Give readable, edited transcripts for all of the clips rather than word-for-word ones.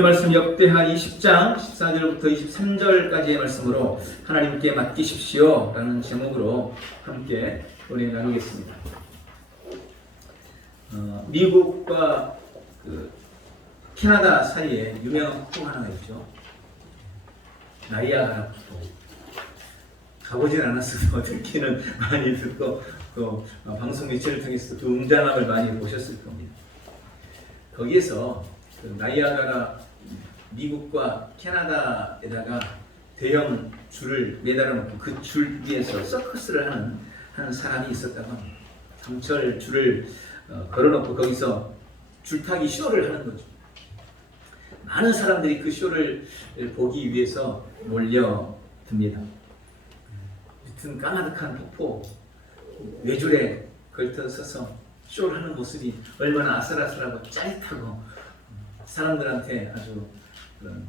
말씀 역대하 20장 14절부터 23절까지의 말씀으로 하나님께 맡기십시오 라는 제목으로 함께 은혜 나누겠습니다. 미국과 캐나다 사이에 유명한 폭포 하나가 있죠. 나이아가라 폭포. 가보진 않았어도 듣기는 많이 듣고 또 방송 매체를 통해서 그 웅장함을 많이 보셨을 겁니다. 거기에서 나이아가라 미국과 캐나다에다가 대형 줄을 매달아 놓고 그 줄 위에서 서커스를 하는 사람이 있었다고 합니다. 강철 줄을 걸어 놓고 거기서 줄타기 쇼를 하는 거죠. 많은 사람들이 그 쇼를 보기 위해서 몰려듭니다. 밑은 까마득한 폭포 외줄에 걸터서서 쇼를 하는 모습이 얼마나 아슬아슬하고 짜릿하고 사람들한테 아주 그런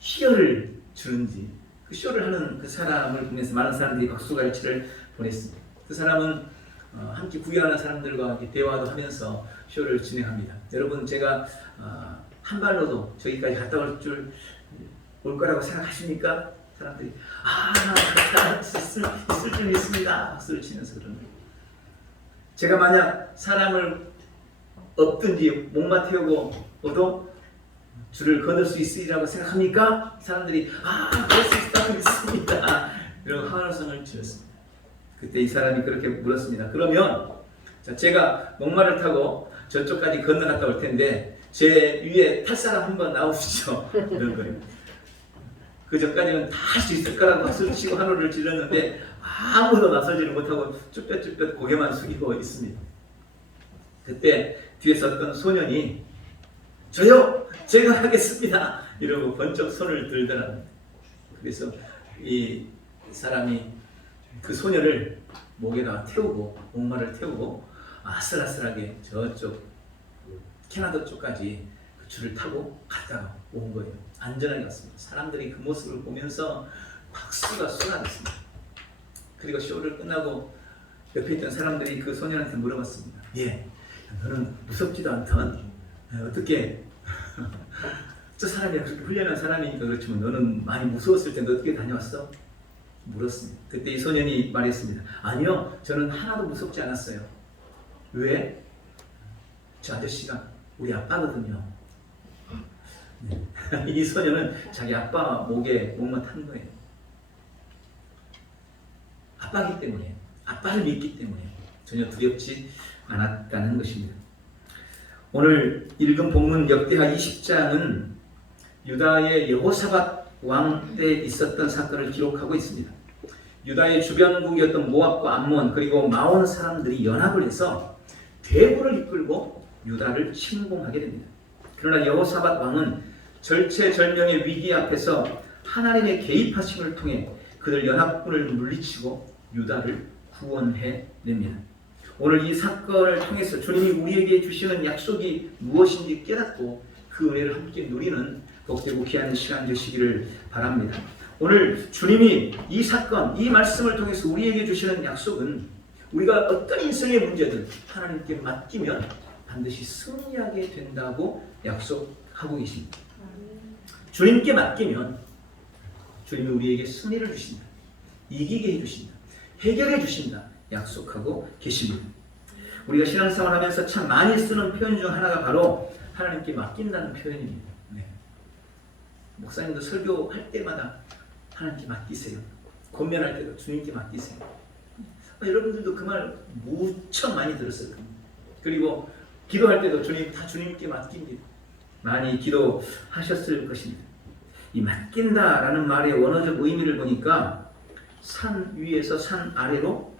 희열을 주는지 그 쇼를 하는 그 사람을 보면서 많은 사람들이 박수갈채를 보냈습니다. 그 사람은 함께 구경하는 사람들과 함께 대화도 하면서 쇼를 진행합니다. 여러분, 제가 한 발로도 저기까지 갔다 올 거라고 생각하십니까? 사람들이 있을 줄 있습니다. 박수를 치면서 그러는 거예요. 제가 만약 사람을 업든지 목마 태우고 오도 줄을 건널 수 있으리라고 생각합니까? 사람들이 그럴 수 있다고 믿습니다. 이런 환호성을 지었습니다. 그때 이 사람이 그렇게 물었습니다. 그러면 제가 목마를 타고 저쪽까지 건너갔다 올 텐데 제 위에 탈 사람 한번 나오시죠. 이런 거예요. 그 전까지는 다 할 수 있을 거라고 박수를 치고 환호를 질렀는데 아무도 나서지를 못하고 쭈뼛쭈뼛 고개만 숙이고 있습니다. 그때 뒤에서 어떤 소년이 저요! 제가 하겠습니다! 이러고 번쩍 손을 들더랍니다. 그래서 이 사람이 그 소녀를 목에다가 태우고 목마를 태우고 아슬아슬하게 저쪽 캐나다 쪽까지 그 줄을 타고 갔다가 온 거예요. 안전하게 갔습니다. 사람들이 그 모습을 보면서 박수가 쏟아졌습니다. 그리고 쇼를 끝나고 옆에 있던 사람들이 그 소년한테 물어봤습니다. 예, 너는 무섭지도 않던 어떻게 저 사람이 그렇게 훌륭한 사람이니까 그렇지만 너는 많이 무서웠을 텐데 어떻게 다녀왔어? 물었습니다. 그때 이 소년이 말했습니다. 아니요, 저는 하나도 무섭지 않았어요. 왜? 저 아저씨가 우리 아빠거든요. 네. 이 소년은 자기 아빠 목만 탄 거예요. 아빠기 때문에, 아빠를 믿기 때문에 전혀 두렵지 않았다는 것입니다. 오늘 읽은 본문 역대하 20장은 유다의 여호사밧 왕 때 있었던 사건을 기록하고 있습니다. 유다의 주변국이었던 모압과 암몬 그리고 마온 사람들이 연합을 해서 대군을 이끌고 유다를 침공하게 됩니다. 그러나 여호사밧 왕은 절체절명의 위기 앞에서 하나님의 개입하심을 통해 그들 연합군을 물리치고 유다를 구원해냅니다. 오늘 이 사건을 통해서 주님이 우리에게 주시는 약속이 무엇인지 깨닫고 그 은혜를 함께 누리는 복되고 귀한 시간 되시기를 바랍니다. 오늘 주님이 이 사건, 이 말씀을 통해서 우리에게 주시는 약속은 우리가 어떤 인생의 문제든 하나님께 맡기면 반드시 승리하게 된다고 약속하고 계십니다. 주님께 맡기면 주님이 우리에게 승리를 주신다. 이기게 해주신다. 해결해 주신다. 약속하고 계십니다. 우리가 신앙생활 하면서 참 많이 쓰는 표현 중 하나가 바로 하나님께 맡긴다는 표현입니다. 네. 목사님도 설교할 때마다 하나님께 맡기세요. 권면할 때도 주님께 맡기세요. 여러분들도 그 말 무척 많이 들었을 겁니다. 그리고 기도할 때도 다 주님께 맡깁니다. 많이 기도하셨을 것입니다. 이 맡긴다라는 말의 원어적 의미를 보니까 산 위에서 산 아래로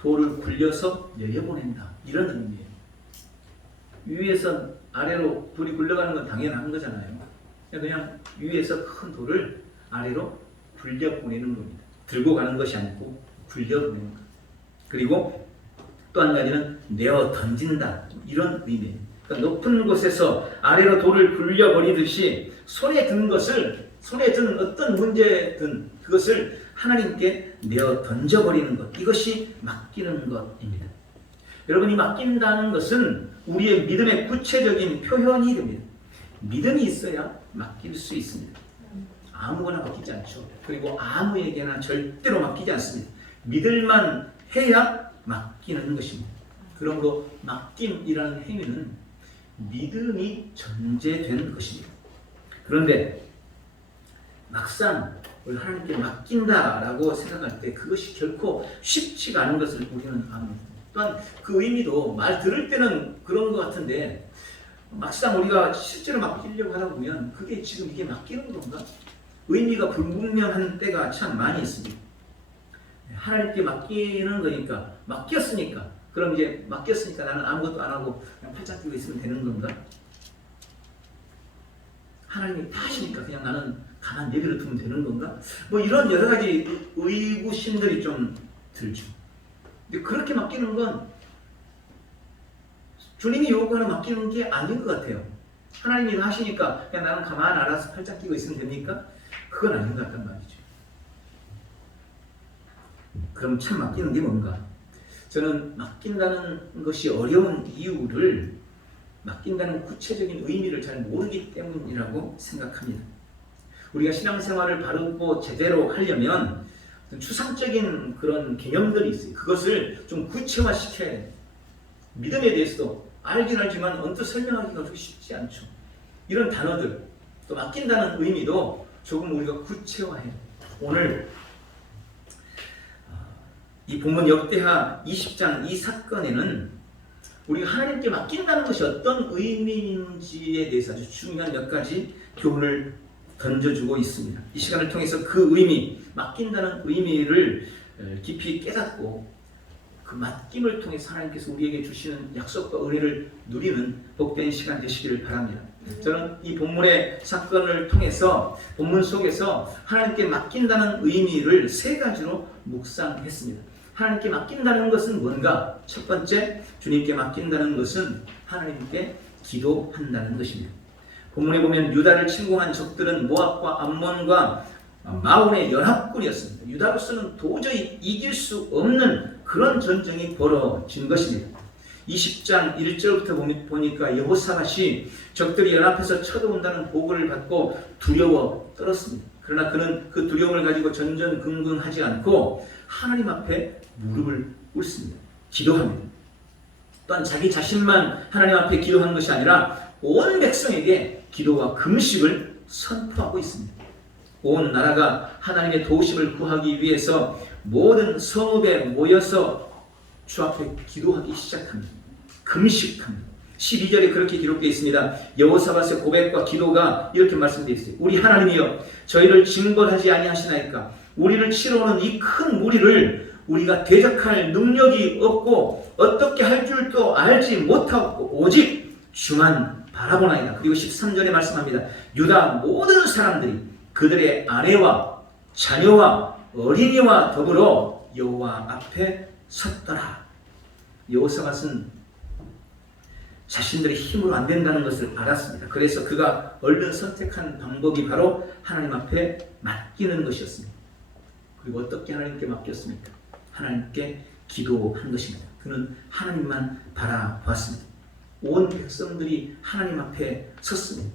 돌을 굴려서 내려보낸다. 이런 의미예요. 위에서 아래로 돌이 굴러가는 건 당연한 거잖아요. 그냥 위에서 큰 돌을 아래로 굴려보내는 겁니다. 들고 가는 것이 아니고 굴려보내는 것. 그리고 또 한 가지는 내어 던진다. 이런 의미예요. 그러니까 높은 곳에서 아래로 돌을 굴려버리듯이 손에 든 어떤 문제든 그것을 하나님께 내어 던져버리는 것, 이것이 맡기는 것입니다. 여러분, 이 맡긴다는 것은 우리의 믿음의 구체적인 표현이 됩니다. 믿음이 있어야 맡길 수 있습니다. 아무거나 맡기지 않죠. 그리고 아무에게나 절대로 맡기지 않습니다. 믿을만 해야 맡기는 것입니다. 그러므로 맡김이라는 행위는 믿음이 전제된 것입니다. 그런데 막상 우리 하나님께 맡긴다라고 생각할 때 그것이 결코 쉽지가 않은 것을 우리는 압니다. 또한 그 의미도 말 들을 때는 그런 것 같은데 막상 우리가 실제로 맡기려고 하다 보면 그게 지금 이게 맡기는 건가? 의미가 불분명한 때가 참 많이 있습니다. 하나님께 맡기는 거니까 맡겼으니까 그럼 이제 맡겼으니까 나는 아무것도 안 하고 그냥 팔짱 끼고 있으면 되는 건가? 하나님이 다 하시니까 그냥 나는 가만 내버려 두면 되는 건가? 뭐 이런 여러 가지 의구심들이 좀 들죠. 근데 그렇게 맡기는 건 주님이 요구하는 맡기는 게 아닌 것 같아요. 하나님이 하시니까 그냥 나는 가만 알아서 팔짱 끼고 있으면 됩니까? 그건 아닌 것 같단 말이죠. 그럼 참 맡기는 게 뭔가? 저는 맡긴다는 것이 어려운 이유를 맡긴다는 구체적인 의미를 잘 모르기 때문이라고 생각합니다. 우리가 신앙생활을 바르고 제대로 하려면 추상적인 그런 개념들이 있어요. 그것을 좀 구체화시켜야 돼요. 믿음에 대해서도 알긴 알지만 언뜻 설명하기가 좀 쉽지 않죠. 이런 단어들, 또 맡긴다는 의미도 조금 우리가 구체화해요. 오늘 이 본문 역대하 20장 이 사건에는 우리가 하나님께 맡긴다는 것이 어떤 의미인지에 대해서 아주 중요한 몇 가지 교훈을 던져주고 있습니다. 이 시간을 통해서 그 의미, 맡긴다는 의미를 깊이 깨닫고 그 맡김을 통해서 하나님께서 우리에게 주시는 약속과 은혜를 누리는 복된 시간 되시기를 바랍니다. 저는 이 본문의 사건을 통해서 본문 속에서 하나님께 맡긴다는 의미를 세 가지로 묵상했습니다. 하나님께 맡긴다는 것은 뭔가? 첫 번째, 주님께 맡긴다는 것은 하나님께 기도한다는 것입니다. 본문에 보면 유다를 침공한 적들은 모압과 암몬과 마온의 연합군이었습니다. 유다로서는 도저히 이길 수 없는 그런 전쟁이 벌어진 것입니다. 20장 1절부터 보니까 여호사밧이 적들이 연합해서 쳐들어온다는 보고를 받고 두려워 떨었습니다. 그러나 그는 그 두려움을 가지고 전전긍긍하지 않고 하나님 앞에 무릎을 꿇습니다. 기도합니다. 또한 자기 자신만 하나님 앞에 기도하는 것이 아니라 온 백성에게 기도와 금식을 선포하고 있습니다. 온 나라가 하나님의 도우심을 구하기 위해서 모든 성읍에 모여서 주 앞에 기도하기 시작합니다. 금식합니다. 12절에 그렇게 기록되어 있습니다. 여호사밧의 고백과 기도가 이렇게 말씀되어 있어요. 우리 하나님이여 저희를 징벌하지 아니하시나이까? 우리를 치러 오는 이 큰 무리를 우리가 대적할 능력이 없고 어떻게 할 줄도 알지 못하고 오직 주만 바라보나이다. 그리고 13절에 말씀합니다. 유다 모든 사람들이 그들의 아내와 자녀와 어린이와 더불어 여호와 앞에 섰더라. 여호사밧은 자신들의 힘으로 안 된다는 것을 알았습니다. 그래서 그가 얼른 선택한 방법이 바로 하나님 앞에 맡기는 것이었습니다. 그리고 어떻게 하나님께 맡겼습니까? 하나님께 기도한 것입니다. 그는 하나님만 바라봤습니다. 온 백성들이 하나님 앞에 섰습니다.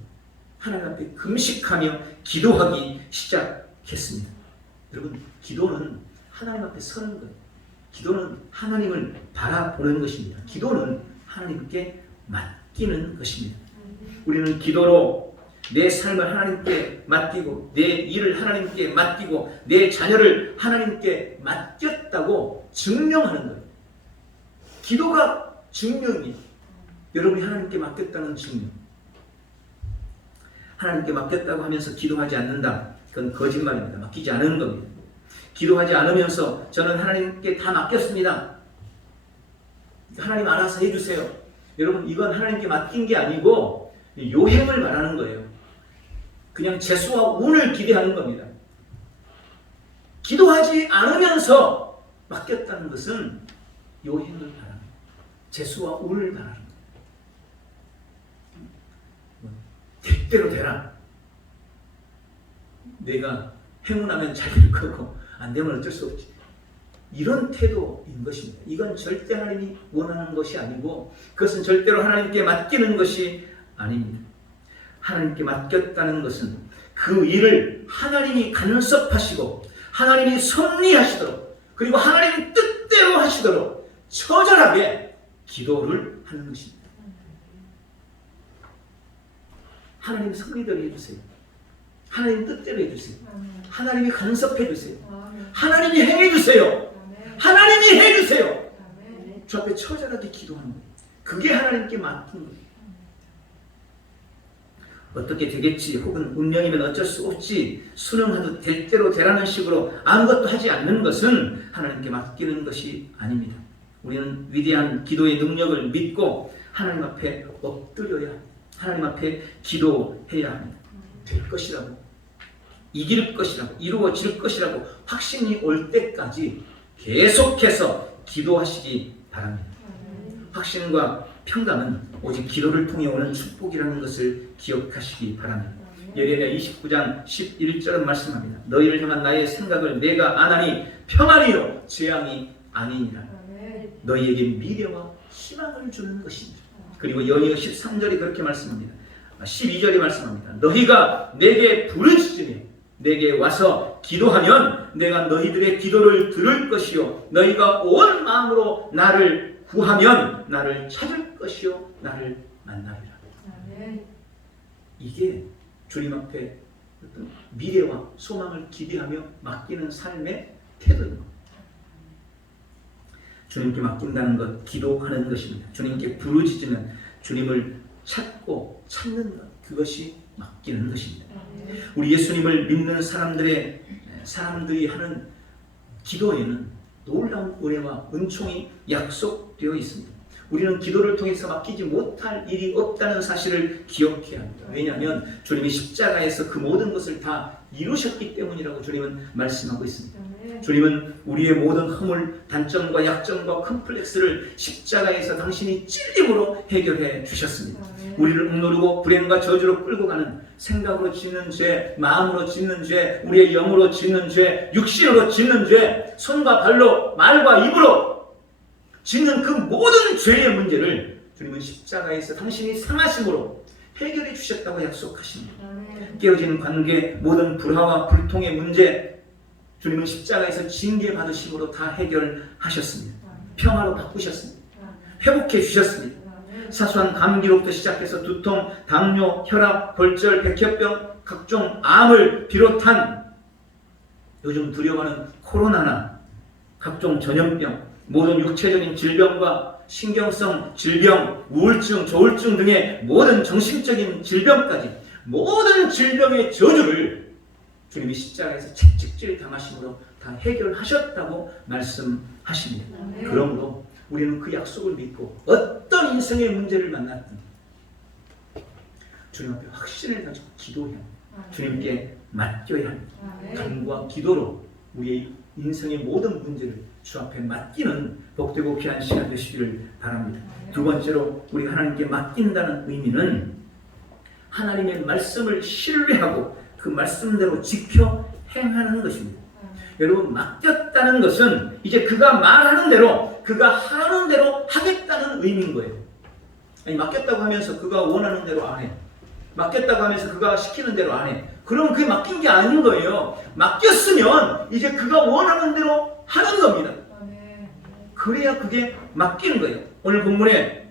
하나님 앞에 금식하며 기도하기 시작했습니다. 여러분, 기도는 하나님 앞에 서는 거예요. 기도는 하나님을 바라보는 것입니다. 기도는 하나님께 맡기는 것입니다. 우리는 기도로 내 삶을 하나님께 맡기고 내 일을 하나님께 맡기고 내 자녀를 하나님께 맡겼다고 증명하는 거예요. 기도가 증명이에요. 여러분이 하나님께 맡겼다는 증명. 하나님께 맡겼다고 하면서 기도하지 않는다. 그건 거짓말입니다. 맡기지 않은 겁니다. 기도하지 않으면서 저는 하나님께 다 맡겼습니다. 하나님 알아서 해주세요. 여러분, 이건 하나님께 맡긴 게 아니고 요행을 말하는 거예요. 그냥 재수와 운을 기대하는 겁니다. 기도하지 않으면서 맡겼다는 것은 요행을 바라는 거예요. 재수와 운을 바라는 거예요. 대대로 되라. 내가 행운하면 잘 될 거고 안 되면 어쩔 수 없지. 이런 태도인 것입니다. 이건 절대 하나님이 원하는 것이 아니고 그것은 절대로 하나님께 맡기는 것이 아닙니다. 하나님께 맡겼다는 것은 그 일을 하나님이 간섭하시고 하나님이 섭리하시도록 그리고 하나님 뜻대로 하시도록 처절하게 기도를 하는 것입니다. 하나님 섭리대로 해주세요. 하나님 뜻대로 해주세요. 하나님이 간섭해 주세요. 하나님이 행해주세요. 하나님이 해주세요. 주 앞에 처절하게 기도하는 거예요. 그게 하나님께 맡은 거예요. 어떻게 되겠지 혹은 운명이면 어쩔 수 없지 순응하도 될 대로 되라는 식으로 아무것도 하지 않는 것은 하나님께 맡기는 것이 아닙니다. 우리는 위대한 기도의 능력을 믿고 하나님 앞에 엎드려야 합니다. 하나님 앞에 기도해야 합니다. 될 것이라고, 이길 것이라고, 이루어질 것이라고 확신이 올 때까지 계속해서 기도하시기 바랍니다. 확신과 평강은 오직 기도를 통해 오는 축복이라는 것을 기억하시기 바랍니다. 예레미야 29장 11절은 말씀합니다. 너희를 향한 나의 생각을 내가 아나니 평안이요 재앙이 아니니라. 너희에게 미래와 희망을 주는 것입니다. 그리고 연이어 13절이 그렇게 말씀합니다. 12절이 말씀합니다. 너희가 내게 부르짖으며 내게 와서 기도하면 내가 너희들의 기도를 들을 것이요 너희가 온 마음으로 나를 구하면 나를 찾을 것이요 나를 만나리라. 이게 주님 앞에 어떤 미래와 소망을 기대하며 맡기는 삶의 태도입니다. 주님께 맡긴다는 것, 기도하는 것입니다. 주님께 부르짖으면 주님을 찾고 찾는 것, 그것이 맡기는 것입니다. 우리 예수님을 믿는 사람들이 하는 기도에는 놀라운 은혜와 은총이 약속되어 있습니다. 우리는 기도를 통해서 맡기지 못할 일이 없다는 사실을 기억해야 합니다. 왜냐하면 주님이 십자가에서 그 모든 것을 다 이루셨기 때문이라고 주님은 말씀하고 있습니다. 주님은 우리의 모든 허물, 단점과 약점과 컴플렉스를 십자가에서 당신이 찔림으로 해결해 주셨습니다. 우리를 억누르고 불행과 저주로 끌고 가는 생각으로 짓는 죄, 마음으로 짓는 죄, 우리의 영으로 짓는 죄, 육신으로 짓는 죄, 손과 발로, 말과 입으로 짓는 그 모든 죄의 문제를 주님은 십자가에서 당신이 상하심으로 해결해 주셨다고 약속하십니다. 깨어진 관계, 모든 불화와 불통의 문제 주님은 십자가에서 징계 받으심으로 다 해결하셨습니다. 평화로 바꾸셨습니다. 회복해 주셨습니다. 사소한 감기로부터 시작해서 두통, 당뇨, 혈압, 골절, 백혈병, 각종 암을 비롯한 요즘 두려워하는 코로나나 각종 전염병, 모든 육체적인 질병과 신경성 질병, 우울증, 조울증 등의 모든 정신적인 질병까지 모든 질병의 저주를 주님이 십자가에서 채찍질 당하심으로 다 해결하셨다고 말씀하십니다. 그러므로 우리는 그 약속을 믿고 어떤 인생의 문제를 만났든 주님 앞에 확신을 가지고 기도해야 합니다. 주님께 맡겨야 합니다. 간구와 기도로 우리의 인생의 모든 문제를 주 앞에 맡기는 복되고 귀한 시간 되시기를 바랍니다. 두 번째로 우리 하나님께 맡긴다는 의미는 하나님의 말씀을 신뢰하고 그 말씀대로 지켜 행하는 것입니다. 여러분, 맡겼다는 것은 이제 그가 말하는 대로, 그가 하는 대로 하겠다는 의미인 거예요. 아니, 맡겼다고 하면서 그가 원하는 대로 안 해. 맡겼다고 하면서 그가 시키는 대로 안 해. 그러면 그게 맡긴 게 아닌 거예요. 맡겼으면 이제 그가 원하는 대로 하는 겁니다. 그래야 그게 맡기는 거예요. 오늘 본문에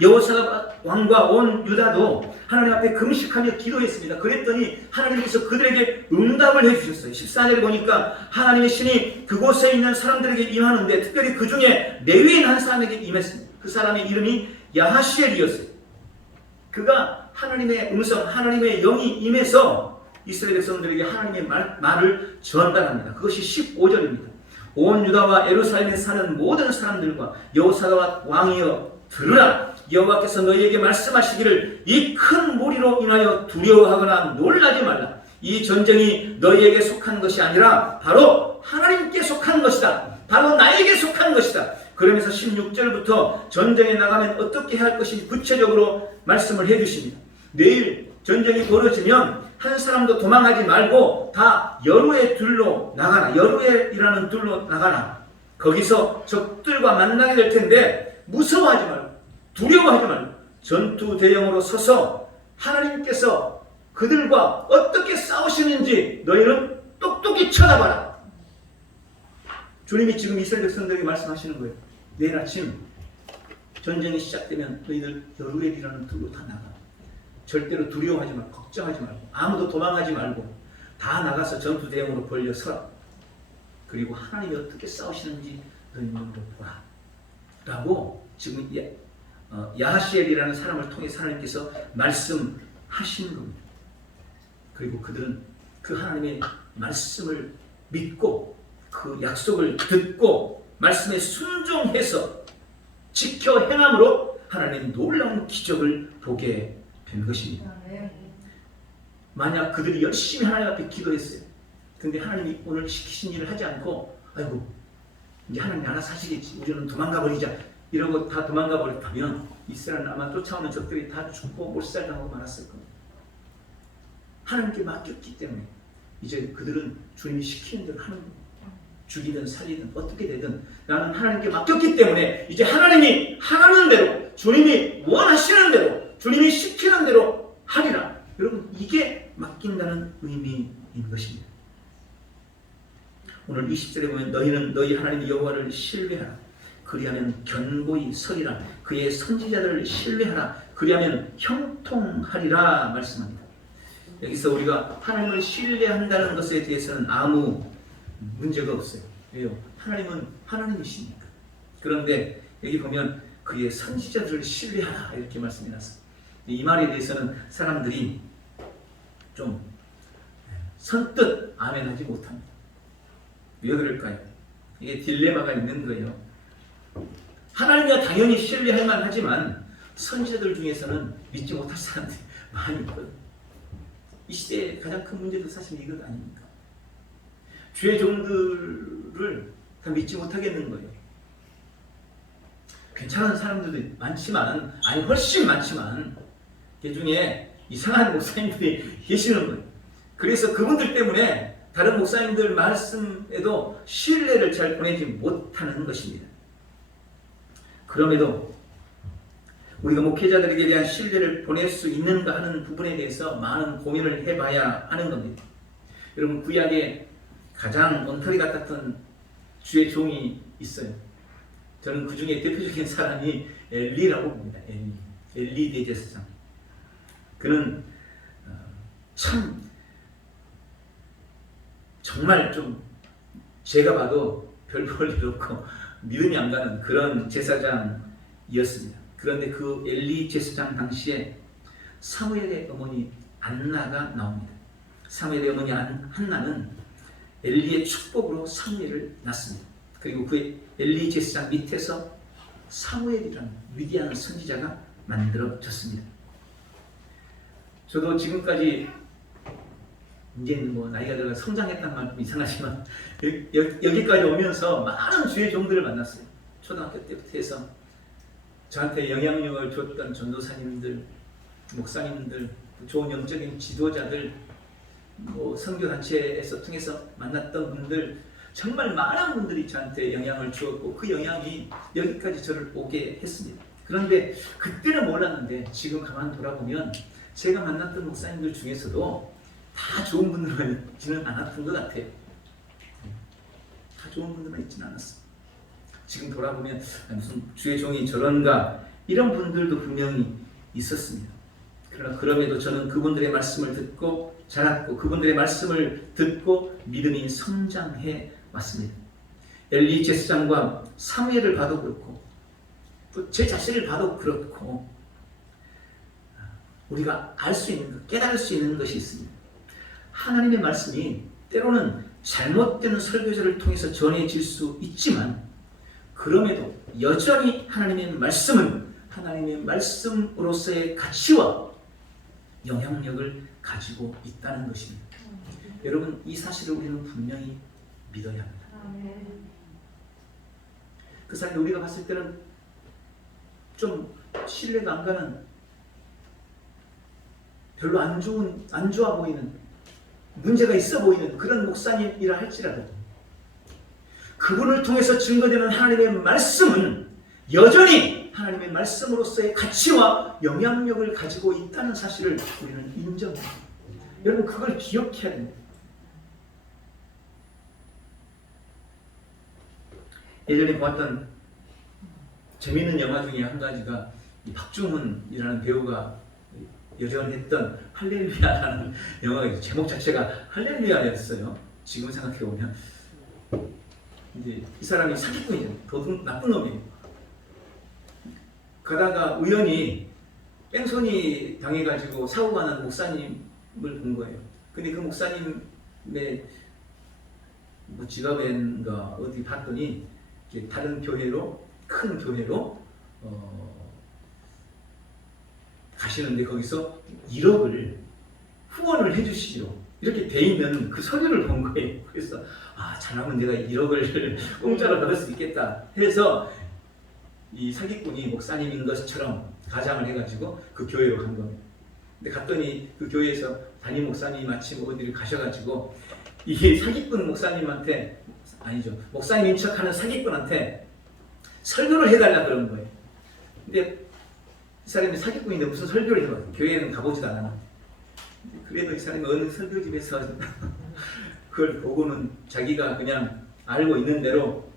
여호사밧 왕과 온 유다도 하나님 앞에 금식하며 기도했습니다. 그랬더니 하나님께서 그들에게 응답을 해주셨어요. 14절에 보니까 하나님의 신이 그곳에 있는 사람들에게 임하는데 특별히 그 중에 레위인 한 사람에게 임했습니다. 그 사람의 이름이 야하시엘이었어요. 그가 하나님의 음성, 하나님의 영이 임해서 이스라엘 백성들에게 하나님의 말을 전달합니다. 그것이 15절입니다. 온 유다와 예루살렘에 사는 모든 사람들과 여호사밧 왕이여 들으라. 여호와께서 너희에게 말씀하시기를 이 큰 무리로 인하여 두려워하거나 놀라지 말라. 이 전쟁이 너희에게 속한 것이 아니라 바로 하나님께 속한 것이다. 바로 나에게 속한 것이다. 그러면서 16절부터 전쟁에 나가면 어떻게 해야 할 것인지 구체적으로 말씀을 해주십니다. 내일 전쟁이 벌어지면 한 사람도 도망하지 말고 다 여루의 들로 나가라. 여루에이라는 들로 나가라. 거기서 적들과 만나게 될 텐데 무서워하지 말고 두려워하지 말고 전투 대형으로 서서 하나님께서 그들과 어떻게 싸우시는지 너희는 똑똑히 쳐다봐라. 주님이 지금 이스라엘 백성들에게 말씀하시는 거예요. 내일 아침 전쟁이 시작되면 너희들 여루엘이라는 들로 다 나가. 절대로 두려워하지 말고 걱정하지 말고 아무도 도망하지 말고 다 나가서 전투 대응으로 벌려 서라. 그리고 하나님이 어떻게 싸우시는지 너희는 보라. 라고 지금 야하시엘이라는 사람을 통해 하나님께서 말씀하시는 겁니다. 그리고 그들은 그 하나님의 말씀을 믿고 그 약속을 듣고 말씀에 순종해서 지켜 행함으로 하나님의 놀라운 기적을 보게 된 것입니다. 만약 그들이 열심히 하나님 앞에 기도했어요. 근데 하나님이 오늘 시키신 일을 하지 않고 아이고 이제 하나님이 알아서 하시겠지, 우리는 도망가 버리자 이러고 다 도망가 버렸다면 이스라엘은 아마 쫓아오는 적들이 다 죽고 몰살당하고 말았을 겁니다. 하나님께 맡겼기 때문에 이제 그들은 주님이 시키는 대로 하는 겁니다. 죽이든 살리든 어떻게 되든 나는 하나님께 맡겼기 때문에 이제 하나님이 하라는 대로, 주님이 원하시는 대로, 주님이 시키는 대로 하리라. 여러분, 이게 맡긴다는 의미인 것입니다. 오늘 20절에 보면 너희는 너희 하나님 여호와를 신뢰하라. 그리하면 견고히 서리라. 그의 선지자들을 신뢰하라. 그리하면 형통하리라 말씀합니다. 여기서 우리가 하나님을 신뢰한다는 것에 대해서는 아무 문제가 없어요. 왜요? 하나님은 하나님이시니까. 그런데 여기 보면 그의 선지자들을 신뢰하라 이렇게 말씀이 났어요. 이 말에 대해서는 사람들이 좀 선뜻 아멘하지 못합니다. 왜 그럴까요? 이게 딜레마가 있는 거예요. 하나님이야 당연히 신뢰할 만하지만 선지자들 중에서는 믿지 못할 사람들이 많이 있거든요. 이 시대의 가장 큰 문제도 사실 이것 아닙니까? 주의 종들을 다 믿지 못하겠는 거예요. 괜찮은 사람들도 많지만, 아니 훨씬 많지만 그 중에 이상한 목사님들이 계시는 거예요. 그래서 그분들 때문에 다른 목사님들 말씀에도 신뢰를 잘 보내지 못하는 것입니다. 그럼에도 우리가 목회자들에게 대한 신뢰를 보낼 수 있는가 하는 부분에 대해서 많은 고민을 해봐야 하는 겁니다. 여러분, 구약에 가장 엉터리 같았던 주의 종이 있어요. 저는 그 중에 대표적인 사람이 엘리라고 봅니다. 엘리 대제사장. 그는 참 정말 좀 제가 봐도 별 볼 일 없고 믿음이 안 가는 그런 제사장이었습니다. 그런데 그 엘리 제사장 당시에 사무엘의 어머니 안나가 나옵니다. 사무엘의 어머니 한나는 엘리의 축복으로 사무엘을 낳습니다. 그리고 그 엘리 제사장 밑에서 사무엘이라는 위대한 선지자가 만들어졌습니다. 저도 지금까지 이제 뭐 나이가 들어 성장했다는 말 좀 이상하지만 여기까지 오면서 많은 주의 종들을 만났어요. 초등학교 때부터 해서 저한테 영향력을 줬던 전도사님들, 목사님들, 좋은 영적인 지도자들, 뭐 선교단체에서 통해서 만났던 분들, 정말 많은 분들이 저한테 영향을 주었고 그 영향이 여기까지 저를 오게 했습니다. 그런데 그때는 몰랐는데 지금 가만 돌아보면 제가 만났던 목사님들 중에서도 다 좋은 분들만 있지는 않았던 것 같아요. 다 좋은 분들만 있지는 않았어요. 지금 돌아보면 무슨 주의 종이 저런가 이런 분들도 분명히 있었습니다. 그러나 그럼에도 저는 그분들의 말씀을 듣고 자랐고 그분들의 말씀을 듣고 믿음이 성장해 왔습니다. 엘리 제사장과 사무엘을 봐도 그렇고 또 제 자신을 봐도 그렇고 우리가 알 수 있는 것, 깨달을 수 있는 것이 있습니다. 하나님의 말씀이 때로는 잘못된 설교자를 통해서 전해질 수 있지만 그럼에도 여전히 하나님의 말씀은 하나님의 말씀으로서의 가치와 영향력을 가지고 있다는 것입니다. 여러분, 이 사실을 우리는 분명히 믿어야 합니다. 그 사람이 우리가 봤을 때는 좀 신뢰가 안 가는, 별로 안 좋아 보이는, 문제가 있어 보이는 그런 목사님이라 할지라도 그분을 통해서 증거되는 하나님의 말씀은 여전히 하나님의 말씀으로서의 가치와 영향력을 가지고 있다는 사실을 우리는 인정합니다. 여러분 그걸 기억해야 됩니다. 예전에 보았던 재미있는 영화 중에 한 가지가 박중훈이라는 배우가 여전했던 할렐루야라는 영화가 제목 자체가 할렐루야였어요. 지금 생각해 보면 이제 이 사람이 사기꾼이잖아요. 도둑 나쁜 놈이에요. 가다가 우연히 뺑소니 당해가지고 사고가 난 목사님을 본 거예요. 근데 그 목사님의 뭐 지갑인가 어디 봤더니 다른 교회로 큰 교회로 가시는데 거기서 1억을 후원을 해주시죠. 이렇게 돼 있는 그 서류를 본 거예요. 그래서 잘하면 내가 1억을 공짜로 받을 수 있겠다 해서 이 사기꾼이 목사님인 것처럼 가장을 해가지고 그 교회로 간 겁니다. 근데 갔더니 그 교회에서 담임 목사님이 마침 어디를 가셔가지고 이게 사기꾼 목사님한테 아니죠. 목사님인 척하는 사기꾼한테 설교를 해달라 그런 거예요. 근데 이 사람이 사기꾼인데 무슨 설교를 해봐. 교회에는 가보지도 않았는데. 그래도 이 사람이 어느 설교집에서 그걸 보고는 자기가 그냥 알고 있는 대로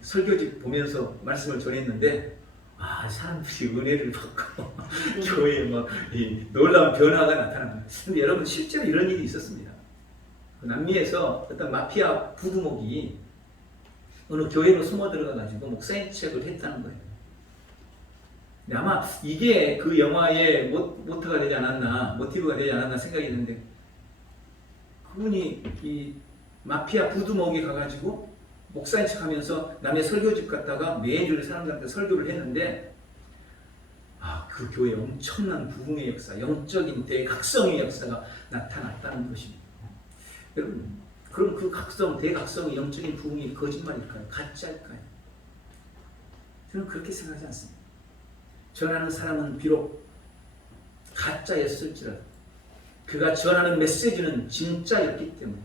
설교집 보면서 말씀을 전했는데 사람들이 은혜를 받고 교회에 막 놀라운 변화가 나타난 거예요. 근데 여러분 실제로 이런 일이 있었습니다. 남미에서 어떤 마피아 부두목이 어느 교회로 숨어 들어가가지고 목사인 척을 했다는 거예요. 근데 아마 이게 그 영화의 모티브가 되지 않았나 생각이 드는데 그분이 이 마피아 부두목이 가가지고 목사인 척하면서 남의 설교집 갔다가 매주 사람들한테 설교를 했는데 그 교회에 엄청난 부흥의 역사, 영적인 대각성의 역사가 나타났다는 것입니다. 여러분, 그럼 그 각성, 대각성의 영적인 부흥이 거짓말일까요? 가짜일까요? 저는 그렇게 생각하지 않습니다. 전하는 사람은 비록 가짜였을지라도 그가 전하는 메시지는 진짜였기 때문에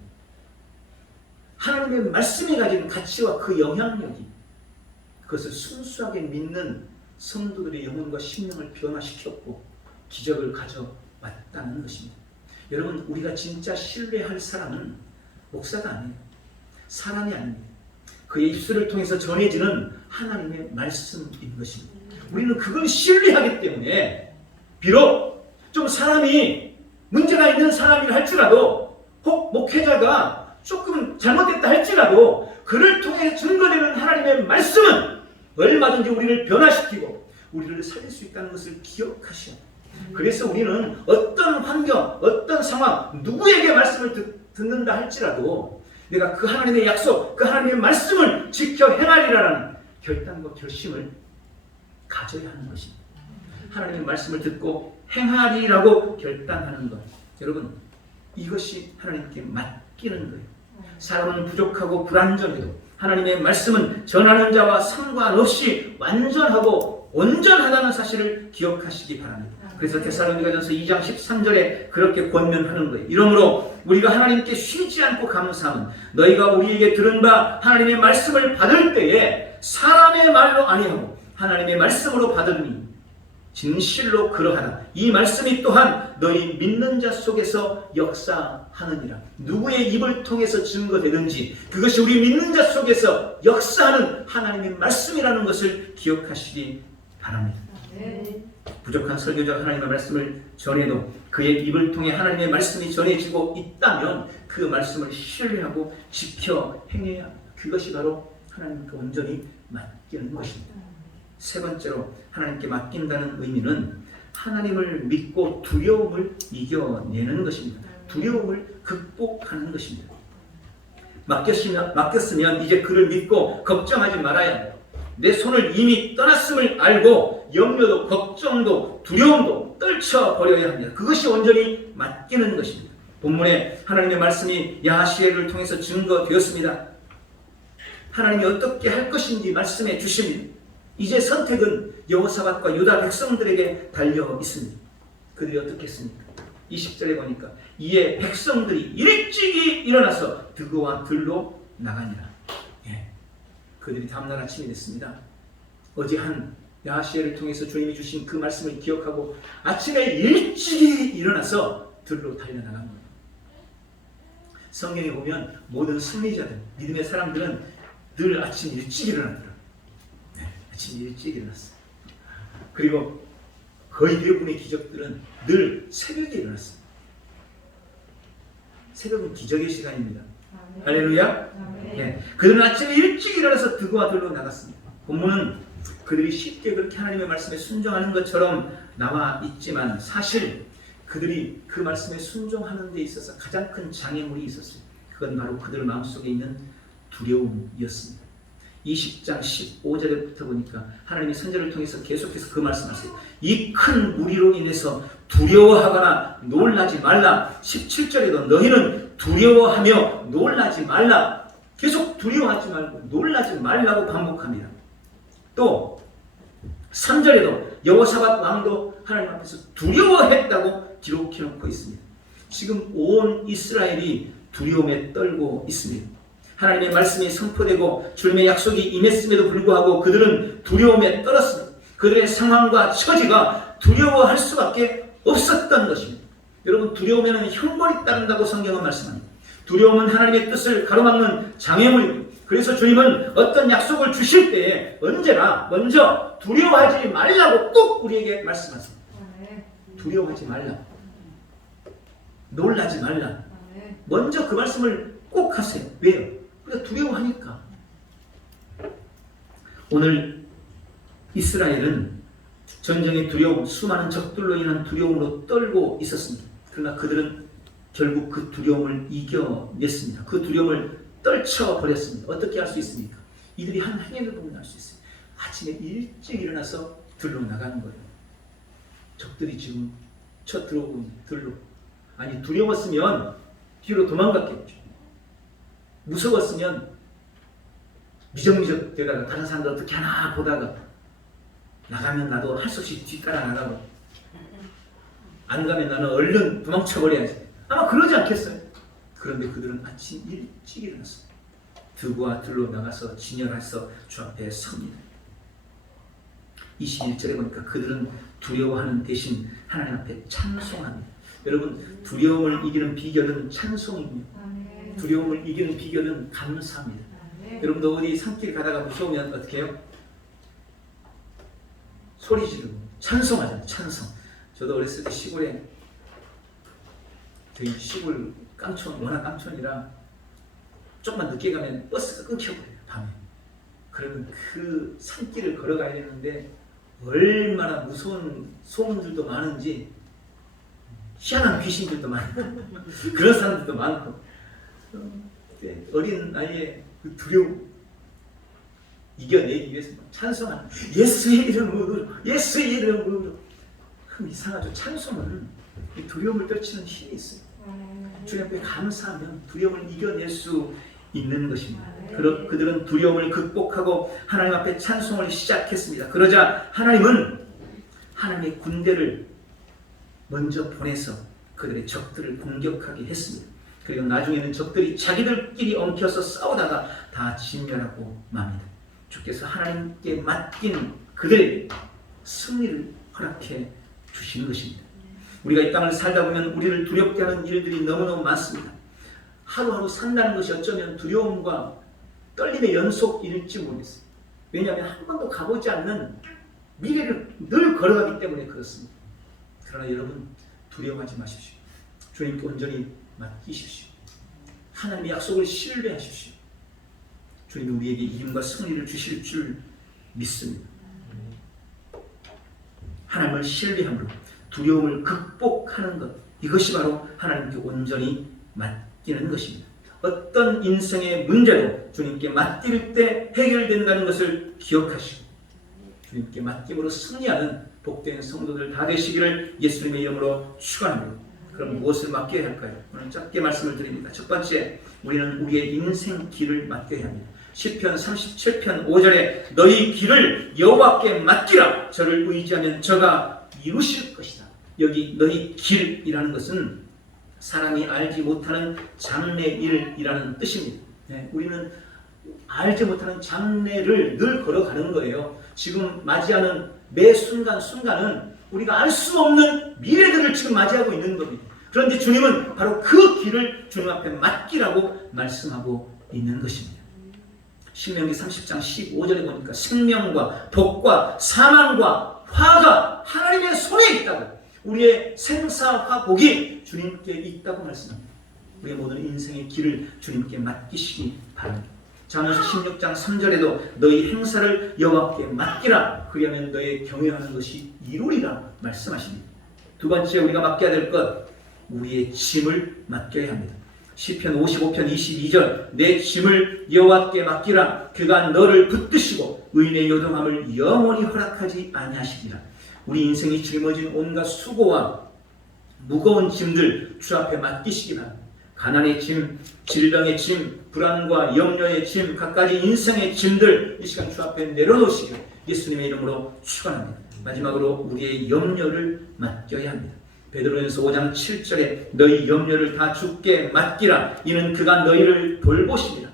하나님의 말씀이 가진 가치와 그 영향력이 그것을 순수하게 믿는 성도들의 영혼과 심령을 변화시켰고 기적을 가져왔다는 것입니다. 여러분, 우리가 진짜 신뢰할 사람은 목사가 아니에요. 사람이 아닙니다. 그의 입술을 통해서 전해지는 하나님의 말씀인 것입니다. 우리는 그걸 신뢰하기 때문에 비록 좀 사람이 문제가 있는 사람이라 할지라도 혹 목회자가 조금 잘못됐다 할지라도 그를 통해 증거되는 하나님의 말씀은 얼마든지 우리를 변화시키고 우리를 살릴 수 있다는 것을 기억하셔야 합니다. 그래서 우리는 어떤 환경, 어떤 상황, 누구에게 말씀을 듣는다 할지라도 내가 그 하나님의 약속, 그 하나님의 말씀을 지켜 행하리라는 결단과 결심을 가져야 하는 것입니다. 하나님의 말씀을 듣고 행하리라고 결단하는 것. 여러분, 이것이 하나님께 맡기는 거예요. 사람은 부족하고 불완전해도 하나님의 말씀은 전하는 자와 상관없이 완전하고 온전하다는 사실을 기억하시기 바랍니다. 그래서 데살로니가전서 2장 13절에 그렇게 권면하는 거예요. 이러므로 우리가 하나님께 쉬지 않고 감사함은 너희가 우리에게 들은 바 하나님의 말씀을 받을 때에 사람의 말로 아니하고 하나님의 말씀으로 받으니 진실로 그러하다. 이 말씀이 또한 너희 믿는 자 속에서 역사하느니라. 누구의 입을 통해서 증거되든지 그것이 우리 믿는 자 속에서 역사하는 하나님의 말씀이라는 것을 기억하시기 바랍니다. 부족한 설교자가 하나님의 말씀을 전해도 그의 입을 통해 하나님의 말씀이 전해지고 있다면 그 말씀을 신뢰하고 지켜 행해야 합니다. 그것이 바로 하나님께 온전히 맡기는 것입니다. 세 번째로 하나님께 맡긴다는 의미는 하나님을 믿고 두려움을 이겨내는 것입니다. 두려움을 극복하는 것입니다. 맡겼으면 이제 그를 믿고 걱정하지 말아야 합니다. 내 손을 이미 떠났음을 알고 염려도 걱정도 두려움도 떨쳐버려야 합니다. 그것이 온전히 맡기는 것입니다. 본문에 하나님의 말씀이 야하시엘을 통해서 증거되었습니다. 하나님이 어떻게 할 것인지 말씀해 주십니다. 이제 선택은 여호사밧과 유다 백성들에게 달려 있습니다. 그들이 어떻게 했습니까? 20절에 보니까 이에 백성들이 일찍이 일어나서 드고와 들로 나가니라. 그들이 다음날 아침이 됐습니다. 어제 한 야시엘을 통해서 주님이 주신 그 말씀을 기억하고 아침에 일찍이 일어나서 들로 달려나간 거예요. 성경에 보면 모든 승리자들, 믿음의 사람들은 늘 아침 일찍 일어나더라고요. 네, 아침 일찍 일어났어요. 그리고 거의 대부분의 기적들은 늘 새벽에 일어났어요. 새벽은 기적의 시간입니다. 할렐루야. 네, 그들은 아침에 일찍 일어나서 드고와 들로 나갔습니다. 본문은 그들이 쉽게 그렇게 하나님의 말씀에 순종하는 것처럼 나와 있지만 사실 그들이 그 말씀에 순종하는 데 있어서 가장 큰 장애물이 있었어요. 그건 바로 그들 마음속에 있는 두려움이었습니다. 20장 15절부터 보니까 하나님이 선지자를 통해서 계속해서 그 말씀하세요. 이 큰 무리로 인해서 두려워하거나 놀라지 말라. 17절에도 너희는 두려워하며 놀라지 말라. 계속 두려워하지 말고 놀라지 말라고 반복합니다. 또 3절에도 여호사밧 왕도 하나님 앞에서 두려워했다고 기록해놓고 있습니다. 지금 온 이스라엘이 두려움에 떨고 있습니다. 하나님의 말씀이 선포되고 주님의 약속이 임했음에도 불구하고 그들은 두려움에 떨었습니다. 그들의 상황과 처지가 두려워할 수밖에 없었던 것입니다. 여러분, 두려움에는 형벌이 따른다고 성경은 말씀합니다. 두려움은 하나님의 뜻을 가로막는 장애물입니다. 그래서 주님은 어떤 약속을 주실 때에 언제나 먼저 두려워하지 말라고 꼭 우리에게 말씀하십니다. 두려워하지 말라. 놀라지 말라. 먼저 그 말씀을 꼭 하세요. 왜요? 우리가 두려워하니까. 오늘 이스라엘은 전쟁의 두려움, 수많은 적들로 인한 두려움으로 떨고 있었습니다. 그러나 그들은 결국 그 두려움을 이겨냈습니다. 그 두려움을 떨쳐버렸습니다. 어떻게 할 수 있습니까? 이들이 한 행위를 보면 알 수 있어요. 아침에 일찍 일어나서 들로 나가는 거예요. 적들이 지금 쳐 들어오고 있는 들로. 아니, 두려웠으면 뒤로 도망갔겠죠. 무서웠으면 미적미적 되다가 다른 사람들 어떻게 하나 보다가 나가면 나도 할 수 없이 뒷가라 나가고 안 가면 나는 얼른 도망쳐버려야지. 아마 그러지 않겠어요? 그런데 그들은 아침 일찍 일어났습니다. 드고와 들로 나가서 진열해서 주 앞에 섭니다. 21절에 보니까 그들은 두려워하는 대신 하나님 앞에 찬송합니다. 여러분, 두려움을 이기는 비결은 찬송입니다. 두려움을 이기는 비결은 감사합니다. 여러분도 어디 산길 가다가 무서우면 어떻게 해요? 소리 지르고 찬송하잖아요. 찬송. 저도 어렸을 때 시골에, 저희 시골 깡촌, 워낙 깡촌이라 조금만 늦게 가면 버스가 끊겨버려요. 밤에. 그러면 그 산길을 걸어가야 되는데 얼마나 무서운 소문들도 많은지, 희한한 귀신들도 많고 그런 사람들도 많고, 어린 나이에 그 두려움 이겨내기 위해서 찬송하는 예수의 이름으로, 예수의 이름으로. 그럼 이상하죠. 찬송은 두려움을 떨치는 힘이 있어요. 주님 앞에 감사하면 두려움을 이겨낼 수 있는 것입니다. 그들은 두려움을 극복하고 하나님 앞에 찬송을 시작했습니다. 그러자 하나님은 하나님의 군대를 먼저 보내서 그들의 적들을 공격하게 했습니다. 그리고 나중에는 적들이 자기들끼리 엉켜서 싸우다가 다 진멸하고 맙니다. 주께서 하나님께 맡긴 그들에게 승리를 허락해 주시는 것입니다. 우리가 이 땅을 살다 보면 우리를 두렵게 하는 일들이 너무너무 많습니다. 하루하루 산다는 것이 어쩌면 두려움과 떨림의 연속일지 모르겠어요. 왜냐하면 한 번도 가보지 않는 미래를 늘 걸어가기 때문에 그렇습니다. 그러나 여러분, 두려워하지 마십시오. 주님께 온전히 맡기십시오. 하나님의 약속을 신뢰하십시오. 주님이 우리에게 이름과 승리를 주실 줄 믿습니다. 하나님을 신뢰함으로 두려움을 극복하는 것, 이것이 바로 하나님께 온전히 맡기는 것입니다. 어떤 인생의 문제도 주님께 맡길 때 해결된다는 것을 기억하시고 주님께 맡김으로 승리하는 복된 성도들 다 되시기를 예수님의 이름으로 축원합니다. 그럼 무엇을 맡겨야 할까요? 오늘 짧게 말씀을 드립니다. 첫 번째, 우리는 우리의 인생 길을 맡겨야 합니다. 시편 37편 5절에 너희 길을 여호와께 맡기라. 저를 의지하면 저가 이루실 것이다. 여기 너희 길이라는 것은 사람이 알지 못하는 장래일이라는 뜻입니다. 네, 우리는 알지 못하는 장래를 늘 걸어가는 거예요. 지금 맞이하는 매 순간순간은 우리가 알 수 없는 미래들을 지금 맞이하고 있는 겁니다. 그런데 주님은 바로 그 길을 주님 앞에 맡기라고 말씀하고 있는 것입니다. 신명기 30장 15절에 보니까 생명과 복과 사망과 화가 하나님의 손에 있다고, 우리의 생사화복이 주님께 있다고 말씀합니다. 우리의 모든 인생의 길을 주님께 맡기시기 바랍니다. 잠언서 16장 3절에도 너희 행사를 여호와께 맡기라, 그리하면 너의 경외하는 것이 이루리라 말씀하십니다. 두 번째 우리가 맡겨야 될 것, 우리의 짐을 맡겨야 합니다. 시편 55편 22절 내 짐을 여호와께 맡기라, 그가 너를 붙드시고 의인의 요동함을 영원히 허락하지 아니하시리라. 우리 인생이 짊어진 온갖 수고와 무거운 짐들 주 앞에 맡기시기 바랍니다. 가난의 짐, 질병의 짐, 불안과 염려의 짐, 갖가지 인생의 짐들 이 시간 주 앞에 내려놓으시길 예수님의 이름으로 축원합니다. 마지막으로 우리의 염려를 맡겨야 합니다. 베드로전서 5장 7절에 너희 염려를 다 주께 맡기라, 이는 그가 너희를 돌보시리라.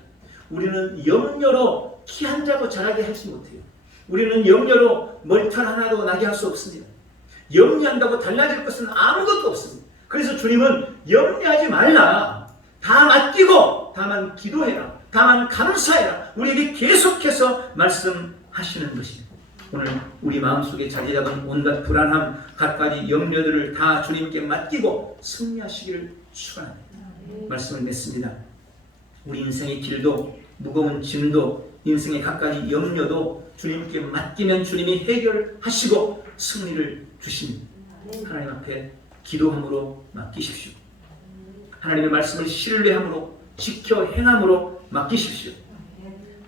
우리는 염려로 키 한 자도 자라게 하지 못해요. 우리는 염려로 머리털 하나도 나게 할 수 없습니다. 염려한다고 달라질 것은 아무것도 없습니다. 그래서 주님은 염려하지 말라, 다 맡기고 다만 기도해라, 다만 감사해라, 우리에게 계속해서 말씀하시는 것입니다. 오늘 우리 마음속에 자리 잡은 온갖 불안함, 갖가지 염려들을 다 주님께 맡기고 승리하시기를 축원합니다. 말씀을 맺습니다. 우리 인생의 길도 무거운 짐도 인생의 갖가지 염려도 주님께 맡기면 주님이 해결하시고 승리를 주십니다. 하나님 앞에 기도함으로 맡기십시오. 하나님의 말씀을 신뢰함으로 지켜 행함으로 맡기십시오.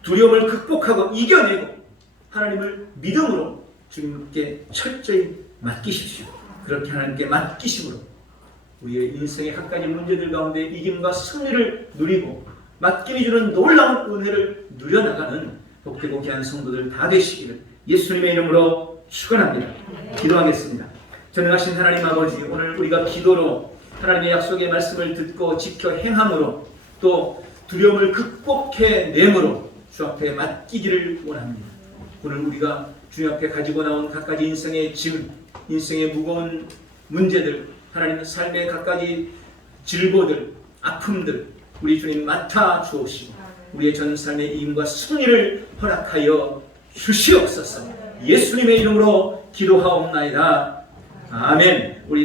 두려움을 극복하고 이겨내고 하나님을 믿음으로 주님께 철저히 맡기십시오. 그렇게 하나님께 맡기심으로 우리의 인생의 갖가지 문제들 가운데 이김과 승리를 누리고 맡김이 주는 놀라운 은혜를 누려나가는 복되고 귀한 성도들 다 되시기를 예수님의 이름으로 축원합니다. 기도하겠습니다. 전능하신 하나님 아버지, 오늘 우리가 기도로 하나님의 약속의 말씀을 듣고 지켜 행함으로 또 두려움을 극복해내므로 주 앞에 맡기기를 원합니다. 오늘 우리가 주님 앞에 가지고 나온 갖가지 인생의 짐, 인생의 무거운 문제들, 하나님의 삶의 갖가지 질보들, 아픔들 우리 주님 맡아 주옵시고 우리의 전 삶의 이임과 승리를 허락하여 주시옵소서. 예수님의 이름으로 기도하옵나이다. 아멘. 우리